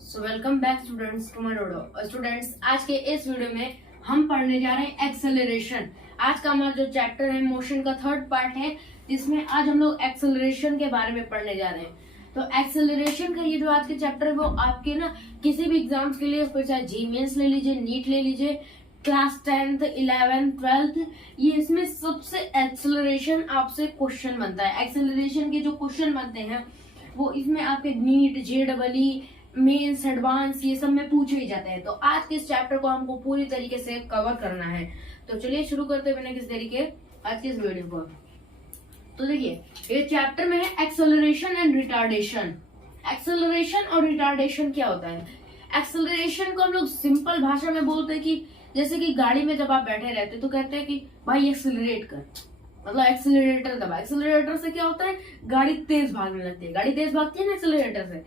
So welcome back students to my video. Students, आज के इस वीडियो में हम पढ़ने जा रहे हैं एक्सेलरेशन। आज का हमारा जो चैप्टर है मोशन का थर्ड पार्ट है, जिसमें आज हम लोग एक्सेलरेशन के बारे में पढ़ने जा रहे हैं। तो एक्सेलरेशन का ये जो आज के चैप्टर है वो आपके ना किसी भी एग्जाम्स के लिए, फिर चाहे जी मेंस ले लीजिए, नीट ले लीजिए, क्लास 10th 11th 12th, ये इसमें सबसे एक्सेलरेशन आपसे क्वेश्चन बनता है। एक्सेलरेशन के जो क्वेश्चन बनते हैं वो इसमें आपके नीट, जेडबलई, मेंस, एडवांस, ये सब में पूछे ही जाते हैं। तो आज के इस चैप्टर को हमको पूरी तरीके से कवर करना है। तो चलिए शुरू करते हैं बिना किसी देरी के आज के इस वीडियो को। तो देखिए, ये चैप्टर में है एक्सेलरेशन एंड रिटार्डेशन। एक्सेलरेशन और रिटार्डेशन क्या होता है? एक्सेलरेशन को हम लोग सिंपल भाषा में बोलते हैं कि जैसे कि गाड़ी में जब आप बैठे रहते तो कहते हैं कि भाई एक्सेलरेट कर, मतलब एक्सेलरेटर दबा। एक्सेलरेटर से क्या होता है? गाड़ी तेज भागने लगती है। गाड़ी तेज भागती है ना एक्सेलरेटर से,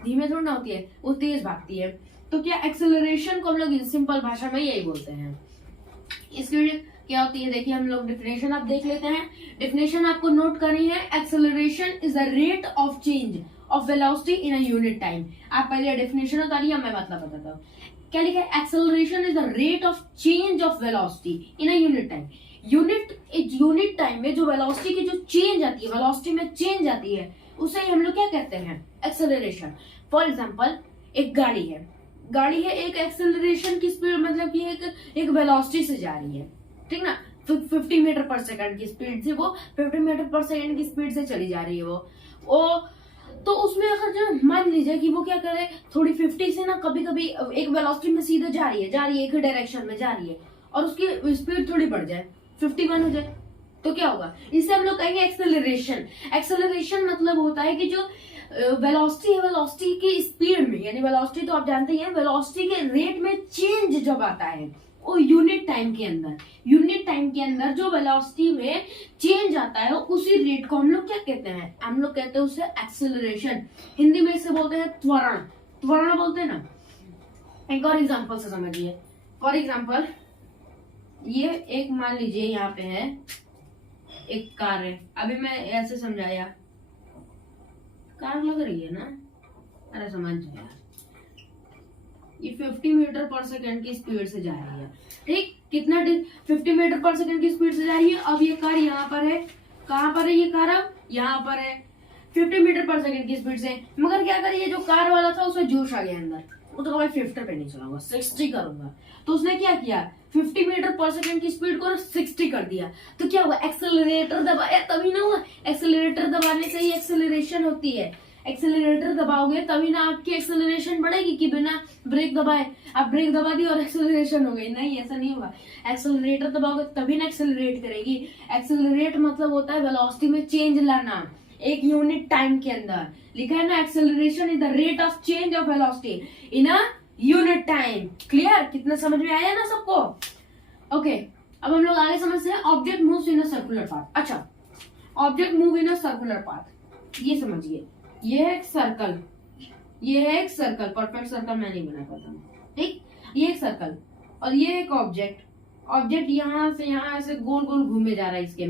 धीमे थोड़ी ना होती है, वो तेज भागती है। तो क्या एक्सेलरेशन को हम लोग सिंपल भाषा में यही बोलते हैं। इसकी क्या होती है देखिए, हम लोग डिफिनेशन आप देख लेते हैं। डिफिनेशन आपको नोट करनी है। Acceleration is the rate of change of velocity in a unit time. आप पहले डेफिनेशन उतारिए, मैं मतलब बताता हूँ। क्या लिखा है? Acceleration is the rate of change of velocity in a unit time. Unit time में जो वेलोसिटी की जो चेंज आती है, वेलोसिटी में चेंज आती है, उसे हम लोग क्या कहते हैं? एक्सेलरेशन। फॉर एग्जाम्पल, एक गाड़ी है, एक एक्सेलरेशन की स्पीड, मतलब कि एक वेलोसिटी से जा रही है, ठीक ना, 50 मीटर पर सेकंड की स्पीड से, वो 50 मीटर पर सेकंड की स्पीड से चली जा रही है वो तो उसमें अगर जो मान लीजिए कि वो क्या करे, थोड़ी 50 से ना कभी कभी एक वेलोसिटी में सीधे जा रही है एक ही डायरेक्शन में जा रही है, और उसकी स्पीड थोड़ी बढ़ जाए, 51 हो जाए, तो क्या होगा? इससे हम लोग कहेंगे एक्सेलरेशन। एक्सेलरेशन मतलब होता है कि जो वेलोसिटी है, वेलोसिटी की स्पीड में, यानी वेलोसिटी तो आप जानते ही हैं, वेलोसिटी के रेट में चेंज जब आता है वो यूनिट टाइम के अंदर जो वेलोसिटी में चेंज आता है उसी रेट को हम लोग क्या कहते हैं? हम लोग कहते हैं उसे एक्सेलरेशन। हिंदी में इसे बोलते हैं त्वरण बोलते हैं ना। एक और एग्जांपल से समझिए। फॉर एग्जांपल, ये एक मान लीजिए यहाँ पे है एक कार है। अभी मैं ऐसे समझाया, कार लग रही है ना, अरे समझ जाए, ये 50 मीटर पर सेकंड की स्पीड से जा रही है, ठीक, कितना 50 मीटर पर सेकंड की स्पीड से जा रही है। अब ये कार यहाँ पर है, कहाँ पर है ये कार? अब यहाँ पर है 50 मीटर पर सेकंड की स्पीड से। मगर क्या करिए, जो कार वाला था उसमें जोश आ गया अंदर, वो तो भाई 50 पे नहीं चलाऊंगा, 60 करूंगा। तो उसने क्या किया, 50 मीटर पर सेकंड की स्पीड को 60 कर दिया। तो क्या हुआ? एक्सेलरेटर दबाया तभी ना हुआ। एक्सेलरेटर दबाने से ही एक्सेलरेशन होती है। एक्सेलरेटर दबाओगे तभी ना आपकी एक्सेलरेशन बढ़ेगी, कि बिना ब्रेक दबाए आप ब्रेक दबा दी और एक्सेलरेशन हो गई। नहीं, ऐसा नहीं होगा। एक्सेलरेटर दबाओगे तभी ना एक्सेलरेट करेगी। एक्सेलरेट मतलब होता है वेलोसिटी में चेंज लाना एक यूनिट टाइम के अंदर। लिखा है ना, acceleration is the rate of change of velocity in a unit time. Clear? कितना समझ में आया ना सबको? ओके, अब हम लोग आगे समझते हैं। Object moves in a circular path. अच्छा, object move in a circular path, ये समझिए। ये है एक सर्कल, परफेक्ट सर्कल मैं नहीं बना पाता, ठीक, ये एक सर्कल और ये एक ऑब्जेक्ट यहाँ से यहाँ ऐसे गोल गोल घूमे जा रहा है इसके।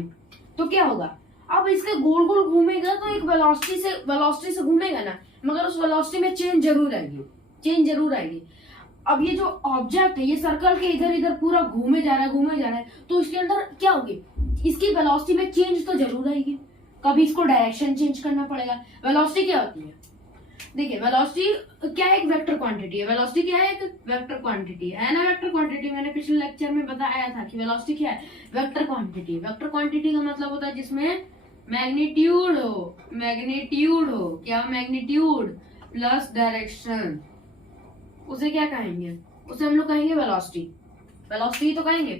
तो क्या होगा? अब इसके गोल गोल घूमेगा तो एक वेलोसिटी से घूमेगा ना, मगर उस वेलोसिटी में चेंज जरूर आएगी। अब ये जो ऑब्जेक्ट है, ये सर्कल के इधर इधर पूरा घूमे जा रहा है, तो इसके अंदर क्या होगी? इसकी वेलोसिटी में चेंज तो जरूर आएगी। कभी इसको डायरेक्शन चेंज करना पड़ेगा। वेलोसिटी क्या होती है? देखिए, वेलोसिटी क्या है? एक वेक्टर क्वांटिटी है। वेलोसिटी क्या है? एक वेक्टर क्वांटिटी है ना। वेक्टर क्वांटिटी मैंने पिछले लेक्चर में बताया था कि वेलोसिटी क्या है? Vector quantity. वेक्टर क्वांटिटी का मतलब होता है जिसमें मैग्नीट्यूड हो, क्या? मैग्नीट्यूड प्लस डायरेक्शन, उसे क्या कहेंगे? उसे हम लोग कहेंगे वेलोसिटी तो कहेंगे।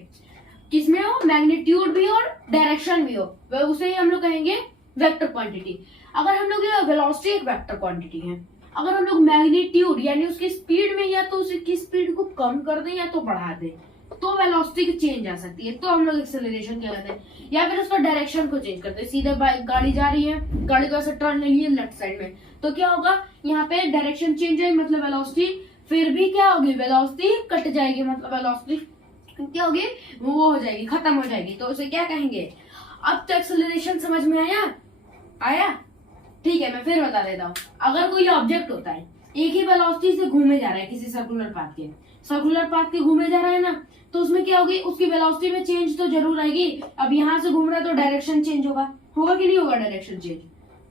किसमें हो? मैग्नीट्यूड भी और डायरेक्शन भी हो, उसे ही हम लोग कहेंगे वेक्टर क्वांटिटी। अगर हम लोग, ये वेलोसिटी एक वेक्टर क्वांटिटी है, अगर हम लोग मैग्नीट्यूड यानी उसकी स्पीड में या तो उसकी स्पीड को कम कर दें या तो बढ़ा दें, तो वेलोसिटी की चेंज आ सकती है, तो हम लोग एक्सेलरेशन कहते हैं। या फिर उसका डायरेक्शन को चेंज करते हैं। सीधे गाड़ी जा रही है, गाड़ी को ऐसे टर्न ले लिए लेफ्ट साइड में, तो क्या होगा? यहाँ पे डायरेक्शन चेंज है, मतलब वेलोसिटी फिर भी क्या होगी? वेलोसिटी कट जाएगी, मतलब वेलोसिटी क्या होगी? वो हो जाएगी, खत्म हो जाएगी। तो उसे क्या कहेंगे? अब तो एक्सेलरेशन समझ में आया? ठीक है, मैं फिर बता देता हूँ। अगर कोई ऑब्जेक्ट होता है, एक ही वेलोसिटी से घूमे जा रहा है किसी सर्कुलर पाथ के घूमे जा रहा है ना, तो उसमें क्या होगी, उसकी वेलोसिटी में चेंज तो जरूर आएगी। अब यहाँ से घूम रहा है तो डायरेक्शन चेंज होगा कि नहीं होगा? डायरेक्शन चेंज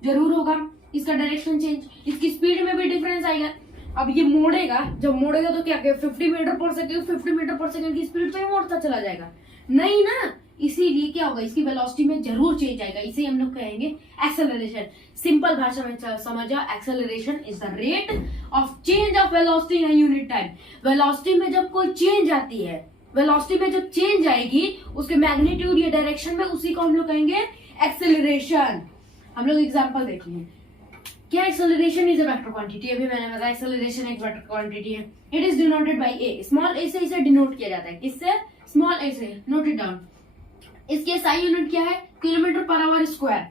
जरूर होगा, इसका डायरेक्शन चेंज, इसकी स्पीड में भी डिफरेंस आएगा। अब ये मोड़ेगा, जब मोड़ेगा तो क्या 50 मीटर पर सेकंड, 50 मीटर पर सेकंड की स्पीड पे मोड़ता चला जाएगा, नहीं ना, इसीलिए क्या होगा, इसकी वेलोसिटी में जरूर चेंज आएगा। इसे हम लोग कहेंगे एक्सेलरेशन। सिंपल भाषा में समझा, acceleration is the rate of change of velocity in unit time. Velocity में जब कोई चेंज आती है, वेलोसिटी में जब चेंज आएगी उसके मैग्नीट्यूड या डायरेक्शन में, उसी को हम लोग कहेंगे एक्सेलरेशन। हम लोग एग्जांपल देखेंगे। क्या acceleration is a vector quantity? अभी मैंने बताया एक्सेलरेशन एक वेक्टर क्वांटिटी है। It is denoted by a, small a से इसे डिनोट किया जाता है। किससे? स्मॉल ए से। Note it down. इसके एसआई यूनिट क्या है? Kilometre per hour square.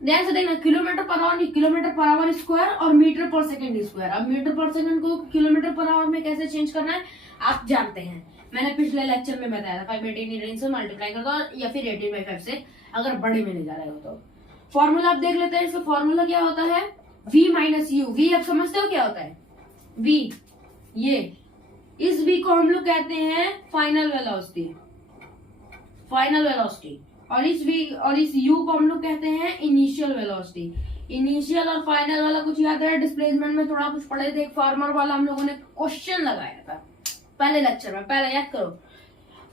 ध्यान से देखना, किलोमीटर पर आवर नहीं, किलोमीटर पर आवर स्क्वायर और मीटर पर सेकंड स्क्वायर। अब मीटर पर सेकंड को किलोमीटर पर आवर में कैसे चेंज करना है आप जानते हैं, मैंने पिछले लेक्चर में बताया था। 518 से मल्टीप्लाई कर दो या फिर 18/5 से, अगर बड़े में ले जा रहे हो तो। फॉर्मूला आप देख लेते हैं। इसका फॉर्मूला क्या होता है? v minus you. v आप समझते हो क्या होता है? v, ये इस v को हम लोग कहते हैं फाइनल वेलोसिटी, और इस u को हम लोग कहते हैं इनिशियल वेलोसिटी। इनिशियल और फाइनल वाला कुछ याद है? डिस्प्लेसमेंट में थोड़ा कुछ पढ़े थे, फार्मर वाला हम लोगों ने क्वेश्चन लगाया था पहले लेक्चर में। पहले याद करो,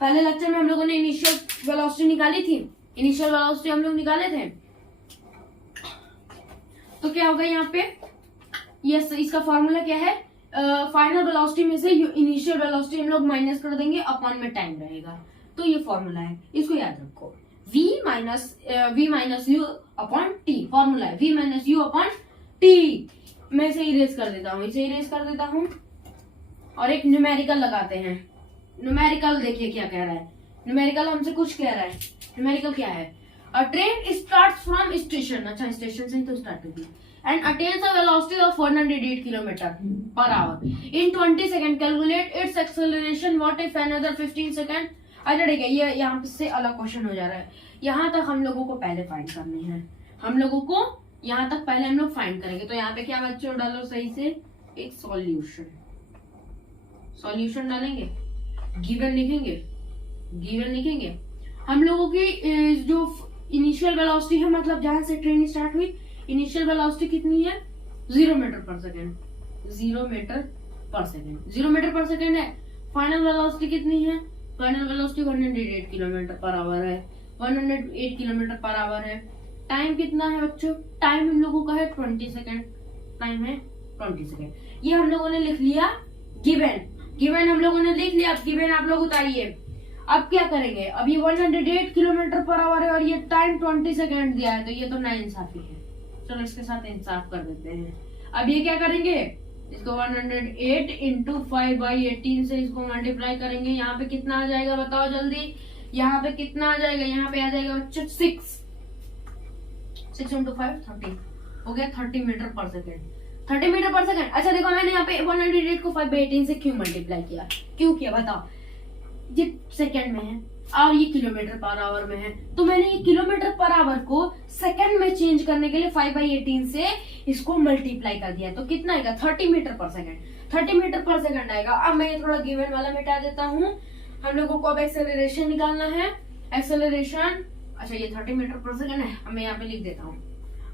पहले लेक्चर में हम लोगों ने इनिशियल वेलोसिटी निकाली थी। इनिशियल वेलोसिटी हम लोग निकाले थे, तो क्या होगा यहाँ पे? यस, इसका फॉर्मूला क्या है? फाइनल वेलोसिटी में से इनिशियल वेलोसिटी हम लोग माइनस कर देंगे, अपॉन में टाइम रहेगा, तो ये फॉर्मूला है, इसको याद रखो। v minus you upon T formula है, v minus you upon T. मैं इसे इरेज कर देता हूँ, और एक न्यूमेरिकल लगाते हैं। न्यूमेरिकल देखिए क्या कह रहा है। न्यूमेरिकल हमसे कुछ कह रहा है। न्यूमेरिकल क्या है? A train starts from station, अच्छा स्टेशन से ही तो स्टार्ट होगी, and attains a velocity of 108 km/h in 20 seconds. Calculate its acceleration. What if another 15 seconds? अच्छा ठीक है, ये यहाँ से अलग क्वेश्चन हो जा रहा है। यहाँ तक हम लोगों को पहले फाइंड करनी है, हम लोगों को यहाँ तक पहले हम लोग फाइंड करेंगे। तो यहाँ पे क्या बच्चों डालो सही से, एक सॉल्यूशन डालेंगे, गिवन लिखेंगे। हम लोगों की जो इनिशियल वेलोसिटी है, मतलब जहां से ट्रेन स्टार्ट हुई, इनिशियल वेलोसिटी कितनी है? 0 मीटर पर सेकंड। 0 मीटर पर सेकंड है। फाइनल वेलोसिटी कितनी है? Final velocity 108 kilometre per hour है। 108 किलोमीटर पर आवर है। टाइम कितना है बच्चों? टाइम हम लोगों का है 20 सेकंड। टाइम है 20 सेकंड। ये हम लोगों ने लिख लिया गिवन हम लोगों ने लिख लिया। गिवन आप लोग उतारिए। अब क्या करेंगे? अब ये 108 किलोमीटर पर आवर है और ये टाइम 20 सेकंड दिया है, तो ये तो नाइंसाफी है। चलो इसके साथ इंसाफ कर देते हैं। अब ये क्या करेंगे? इसको 108 इंटू 5/18 से इसको मल्टीप्लाई करेंगे। यहाँ पे कितना आ जाएगा बताओ जल्दी? यहाँ पे कितना आ जाएगा? यहाँ पे आ जाएगा बच्चों 6 इंटू 5 30 हो गया 30 मीटर पर सेकेंड। 30 मीटर पर सेकेंड। अच्छा देखो, मैंने यहाँ पे 108 को 5/18 से क्यों मल्टीप्लाई किया? क्यों किया बताओ? ये सेकंड में है और ये किलोमीटर पर आवर में है, तो मैंने ये किलोमीटर पर आवर को सेकंड में चेंज करने के लिए 5/18 से इसको मल्टीप्लाई कर दिया। तो कितना आएगा? 30 मीटर पर सेकंड। 30 मीटर पर सेकंड आएगा। अब मैं ये थोड़ा गिवन वाला मिटा देता हूँ। हम लोगों को अब एक्सेलरेशन निकालना है। एक्सेलरेशन, अच्छा ये 30 मीटर पर सेकंड है, मैं यहाँ पे लिख देता हूँ।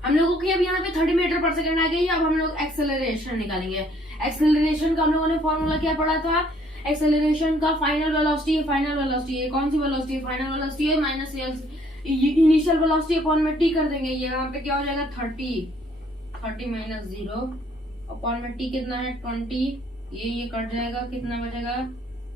हम लोगों की अब यहाँ पे 30 मीटर पर सेकंड आ गई। अब हम लोग एक्सेलरेशन निकालेंगे। एक्सेलरेशन का हम लोगों ने फॉर्मूला क्या पढ़ा था? एक्सेलरेशन का फाइनल वेलोसिटी है। कौन सी वेलोसिटी है? फाइनल वेलोसिटी है माइनस इनिशियल वेलोसिटी अपॉन में टी कर देंगे। ये यहाँ पे क्या हो जाएगा? 30 माइनस 0 अपॉन में टी कितना है? 20। ये कट जाएगा, कितना बचेगा?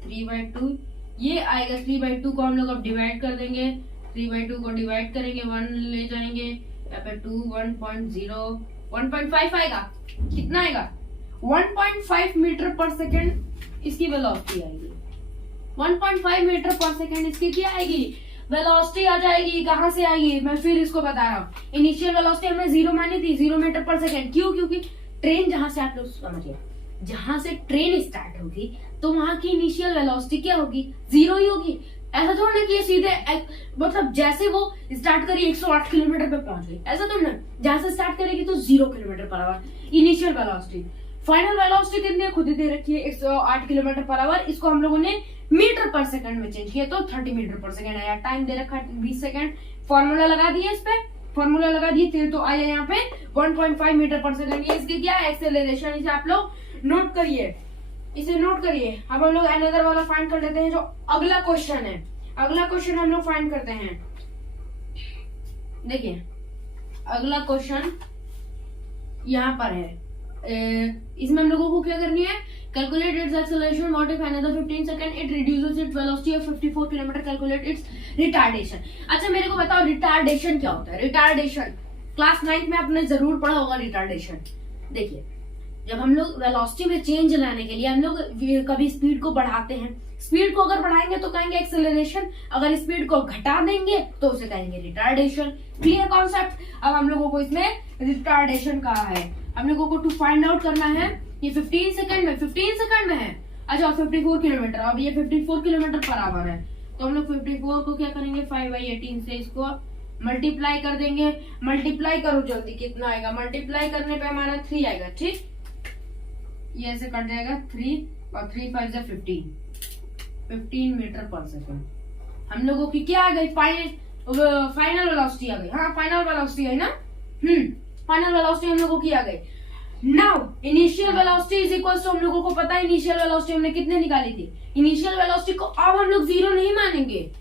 3/2। ये आएगा 3/2 को हम लोग अब डिवाइड कर देंगे। 3/2 को डिवाइड करेंगे, 1 ले जाएंगे, यहाँ पे 2 1.0 1.5 आएगा। कितना आएगा? 1.5 मीटर पर सेकेंड इसकी वेलोसिटी आएगी। 1.5 मीटर पर सेकेंड इसकी क्या आएगी? वेलोसिटी आ जाएगी। कहां से आएगी? मैं फिर इसको बता रहा हूँ। इनिशियल वेलोसिटी हमने 0 मानी थी, 0 मीटर पर सेकेंड। क्यों? क्योंकि ट्रेन जहां से, आप लोग समझिए, जहां से ट्रेन स्टार्ट होगी तो वहां की इनिशियल वेलोसिटी क्या होगी? 0 ही होगी। ऐसा थोड़ा ना कि सीधे मतलब जैसे वो स्टार्ट करी 108 किलोमीटर पे पहुंच गई, ऐसा तो ना। जहां से स्टार्ट करेगी तो 0 kilometre per hour initial velocity. Final velocity कितनी है खुद ही दे रखी है 108 किलोमीटर पर आवर। इसको हम लोगों ने मीटर पर सेकंड में चेंज किया तो 30 मीटर पर सेकंड आया। टाइम दे रखा है 20 सेकंड। फॉर्मूला लगा दिए, इस पे फॉर्मूला लगा दिए तो आया यहाँ पे 1.5 मीटर पर सेकंड। ये इसकी क्या एक्सेलरेशन, इसे आप लोग नोट करिए, इसे नोट करिए। अब हम लोग अनदर वाला फाइंड कर लेते हैं जो अगला क्वेश्चन है। अगला क्वेश्चन हम लोग फाइंड करते हैं। देखिए अगला क्वेश्चन यहाँ पर है। इसमें हम लोगों को क्या करनी है, calculate its acceleration what if another 15 second it reduces its velocity of 54 kilometre, calculate its retardation. अच्छा मेरे को बताओ रिटार्डेशन क्या होता है। रिटार्डेशन क्लास 9 में आपने जरूर पढ़ा होगा रिटार्डेशन। देखिए जब हम लोग वेलोसिटी में चेंज लाने के लिए हम लोग कभी स्पीड को बढ़ाते हैं, स्पीड को अगर बढ़ाएंगे तो कहेंगे एक्सेलरेशन, अगर स्पीड को घटा देंगे तो उसे कहेंगे रिटार्डेशन। Clear concept. अब हम लोगों को इसमें रिटार्डेशन कहा है, हम लोगों को टू फाइंड आउट करना है। ये 15 सेकंड में है। अच्छा 54 किलोमीटर, अब ये 54 किलोमीटर पर आवर है तो हम लोग 54 को क्या करेंगे 5/18 से इसको मल्टीप्लाई कर देंगे। मल्टीप्लाई करो जल्दी, कितना आएगा, मल्टीप्लाई करने पे हमारा 3 आएगा। ठीक, ये ऐसे कट जाएगा 3 और 3 5 जा 15 मीटर पर सेकंड। हम लोगों की क्या आ गई, फाइनल वेलोसिटी आ गई। हाँ फाइनल वेलोसिटी है ना, फाइनल वेलोसिटी हम लोगों की आ गई। Now initial velocity is equal to, हम लोगों को पता है इनिशियल वेलोसिटी हमने कितने निकाली थी। इनिशियल वेलोसिटी को अब हम लोग 0 नहीं मानेंगे।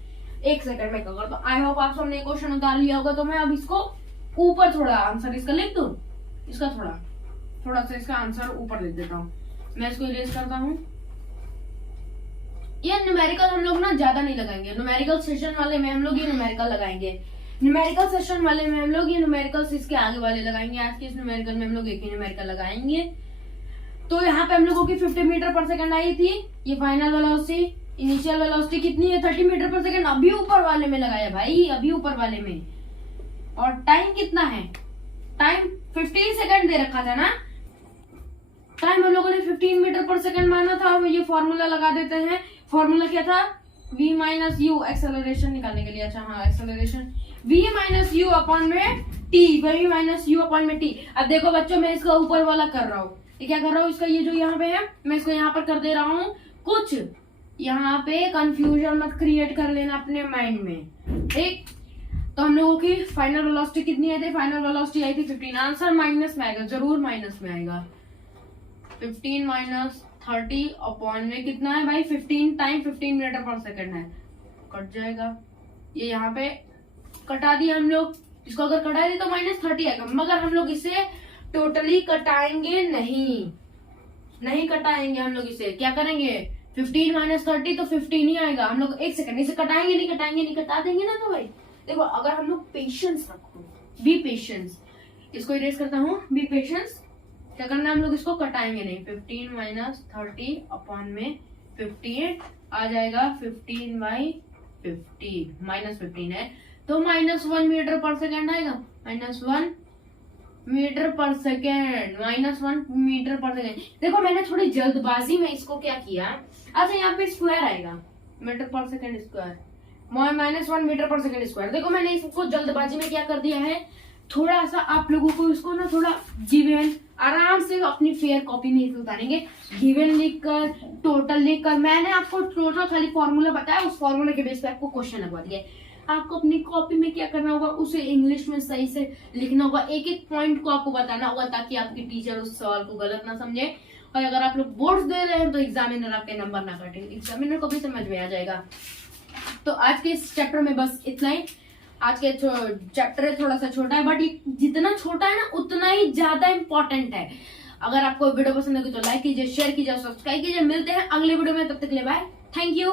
एक सेकंड में कर, तो आई होप आप सबने क्वेश्चन उतार लिया होगा। तो मैं अब इसको ऊपर थोड़ा आंसर इसका लिख दूं, इसका थोड़ा सा इसका आंसर ऊपर लिख देता हूँ। मैं इसको इरेज करता हूँ। ये न्यूमेरिकल हम लोग ना ज्यादा नहीं लगाएंगे, न्यूमेरिकल सेशन वाले में हम लोग ये न्यूमेरिकल लगाएंगे। न्यूमेरिकल सेशन वाले में हम लोग ये न्यूमेरिकल इसके आगे वाले लगाएंगे। आज के इस न्यूमेरिकल में हम लोग एक ही न्यूमेरिकल लगाएंगे। तो यहाँ पे हम लोगों की 50 मीटर पर सेकंड आई थी। ये फाइनल वेलोसिटी, इनिशियल वेलोसिटी कितनी है 30 मीटर पर सेकंड। अभी ऊपर वाले में लगाया भाई, अभी ऊपर वाले में। और टाइम कितना है, टाइम 15 सेकंड दे रखा था ना, टाइम हम लोगों ने 15 मीटर पर सेकंड माना था। और ये फॉर्मूला लगा देते हैं। फॉर्मूला क्या था, v माइनस यू, एक्सेलरेशन निकालने के लिए। अच्छा हाँ acceleration v minus you upon में t, v minus you upon में t। अब देखो बच्चों मैं इसका ऊपर वाला कर रहा हूँ, ये क्या कर रहा हूँ, इसका ये जो यहाँ पे है मैं इसको यहाँ पर कर दे रहा हूँ। कुछ यहाँ पे कंफ्यूजन मत क्रिएट कर लेना अपने माइंड में। ठीक, तो हम लोगों की फाइनल वेलोसिटी कितनी आई थी, फाइनल वेलोसिटी आई थी 15। आंसर माइनस में आएगा, जरूर माइनस में आएगा। 15 माइनस 30 अपॉन में कितना है भाई 15 टाइम 15 मीटर पर सेकंड है, कट जाएगा। ये यहाँ पे कटा दिया हम लोग, इसको अगर कटा दिया तो -30 आएगा। मगर हम लोग इसे टोटली कटाएंगे नहीं कटाएंगे हम लोग इसे। क्या करेंगे 15 माइनस 30 तो 15 ही आएगा। हम लोग एक सेकंड इसे कटाएंगे नहीं कटा देंगे ना। तो भाई देखो अगर हम लोग पेशेंस रखो, बी पेशेंस, इसको इरेज करता हूँ, बी पेशेंस। क्या करना हम लोग इसको कटाएंगे नहीं। 15 माइनस 30 अपॉन में 58 आ जाएगा 15/50, -15 है तो -1 मीटर पर सेकेंड आएगा। -1 मीटर पर सेकेंड, -1 मीटर पर सेकेंड। देखो मैंने थोड़ी जल्दबाजी में इसको क्या किया। अच्छा यहाँ पे स्क्वायर आएगा, मीटर पर सेकेंड स्क्वायर, -1 मीटर पर सेकेंड स्क्वायर। देखो मैंने इसको जल्दबाजी में क्या कर दिया है, थोड़ा सा आप लोगों को इसको ना थोड़ा गिवन, आराम से अपनी फेयर कॉपी में इसे उतारेंगे। गिवन लिखकर, टोटल लिखकर, मैंने आपको टोटल खाली फॉर्मूला बताया, उस फॉर्मूले के बेस पे आपको क्वेश्चन लगवा दिया। आपको अपनी कॉपी में क्या करना होगा, उसे इंग्लिश में सही से लिखना होगा, एक एक पॉइंट को आपको बताना होगा ताकि आपकी टीचर उस सवाल को गलत ना समझे। और अगर आप लोग बोर्ड्स दे रहे हैं तो एग्जामिनर आपके नंबर ना काटे, एग्जामिनर को भी समझ में आ जाएगा। तो आज के इस चैप्टर में बस इतना ही। आज के चैप्टर थोड़ा सा छोटा है, बट ये जितना छोटा है ना उतना ही ज्यादा इंपॉर्टेंट है। अगर आपको वीडियो पसंद लगे तो लाइक कीजिए, शेयर कीजिए, सब्सक्राइब कीजिए। मिलते हैं अगले वीडियो में, तब तक के लिए बाय, थैंक यू।